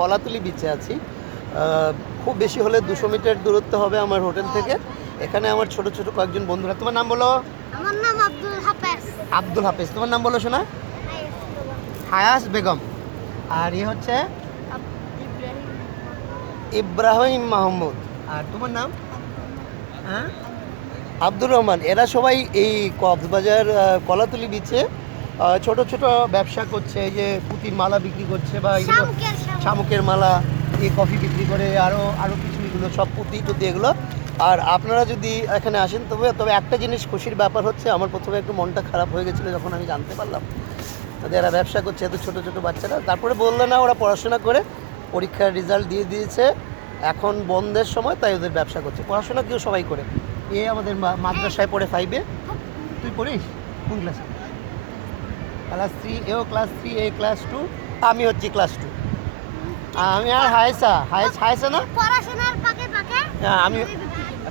কলাতলি বিচে আছি। খুব বেশি হলে 200 মিটার দূরত্ব হবে আমার হোটেল থেকে। এখানে আমার ছোট ছোট কয়েকজন বন্ধুরা। তোমার নাম বলো? আমার নাম আব্দুল হাফেজ। আব্দুল হাফেজ। তোমার নাম বলো শোনা? হায়াস বেগম। আর এ হচ্ছে ইব্রাহিম। ইব্রাহিম মাহমুদ। আর তোমার নাম? হ্যাঁ, আব্দুর রহমান। এরা সবাই এই কক্সবাজার কলাতলি বিচে ছোট ছোট ব্যবসা করছে। এই যে পুঁতির মালা বিক্রি করছে বা এগুলো শামুকের মালা, এই কফি বিক্রি করে, আরও আরও কিছু এগুলো সব পুঁতি টুতি এগুলো। আর আপনারা যদি এখানে আসেন তবে একটা জিনিস খুশির ব্যাপার হচ্ছে, আমার প্রথমে একটু মনটা খারাপ হয়ে গেছিলো যখন আমি জানতে পারলাম যে এরা ব্যবসা করছে, এত ছোটো ছোটো বাচ্চারা। তারপরে বললো না, ওরা পড়াশোনা করে পরীক্ষার রেজাল্ট দিয়ে দিয়েছে, এখন বন্ধের সময় তাই ওদের ব্যবসা করছে। পড়াশোনা কেউ সবাই করে। এ আমাদের মাদ্রাসায় পড়ে 5-এ। তুই পড়িস কোন ক্লাসে? ক্লাস 3। এও ক্লাস 3, এ ক্লাস 2, আমি হচ্ছি ক্লাস 2। আমি আর হায়েসা না, পড়াশোনার ফাঁকে ফাঁকে হ্যাঁ, আমি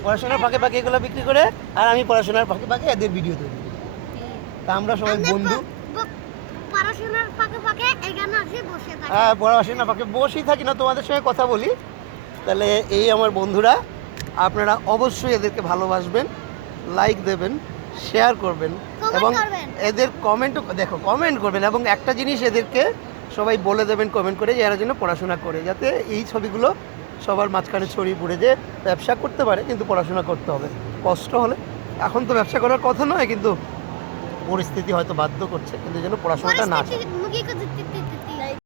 পড়াশোনার ফাঁকে ফাঁকে এগুলো বিক্রি করে, আর আমি পড়াশোনার ফাঁকে ফাঁকে এদের ভিডিও তৈরি করি। তা আমরা সবাই বন্ধু। পড়াশোনার ফাঁকে ফাঁকে এখানে আসি বসে থাকি। হ্যাঁ, পড়াশোনার ফাঁকে বসেই থাকি না, তোমাদের সঙ্গে কথা বলি। তাহলে এই আমার বন্ধুরা, আপনারা অবশ্যই এদেরকে ভালোবাসবেন, লাইক দেবেন, শেয়ার করবেন এবং এদের কমেন্ট করবেন এবং একটা জিনিস এদেরকে সবাই বলে দেবেন কমেন্ট করে যে এরা যেন পড়াশোনা করে, যাতে এই ছবিগুলো সবার মাঝখানে ছড়িয়ে পড়ে যে ব্যবসা করতে পারে, কিন্তু পড়াশোনা করতে হবে। কষ্ট হলে, এখন তো ব্যবসা করার কথা নয়, কিন্তু পরিস্থিতি হয়তো বাধ্য করছে, কিন্তু যেন পড়াশোনাটা না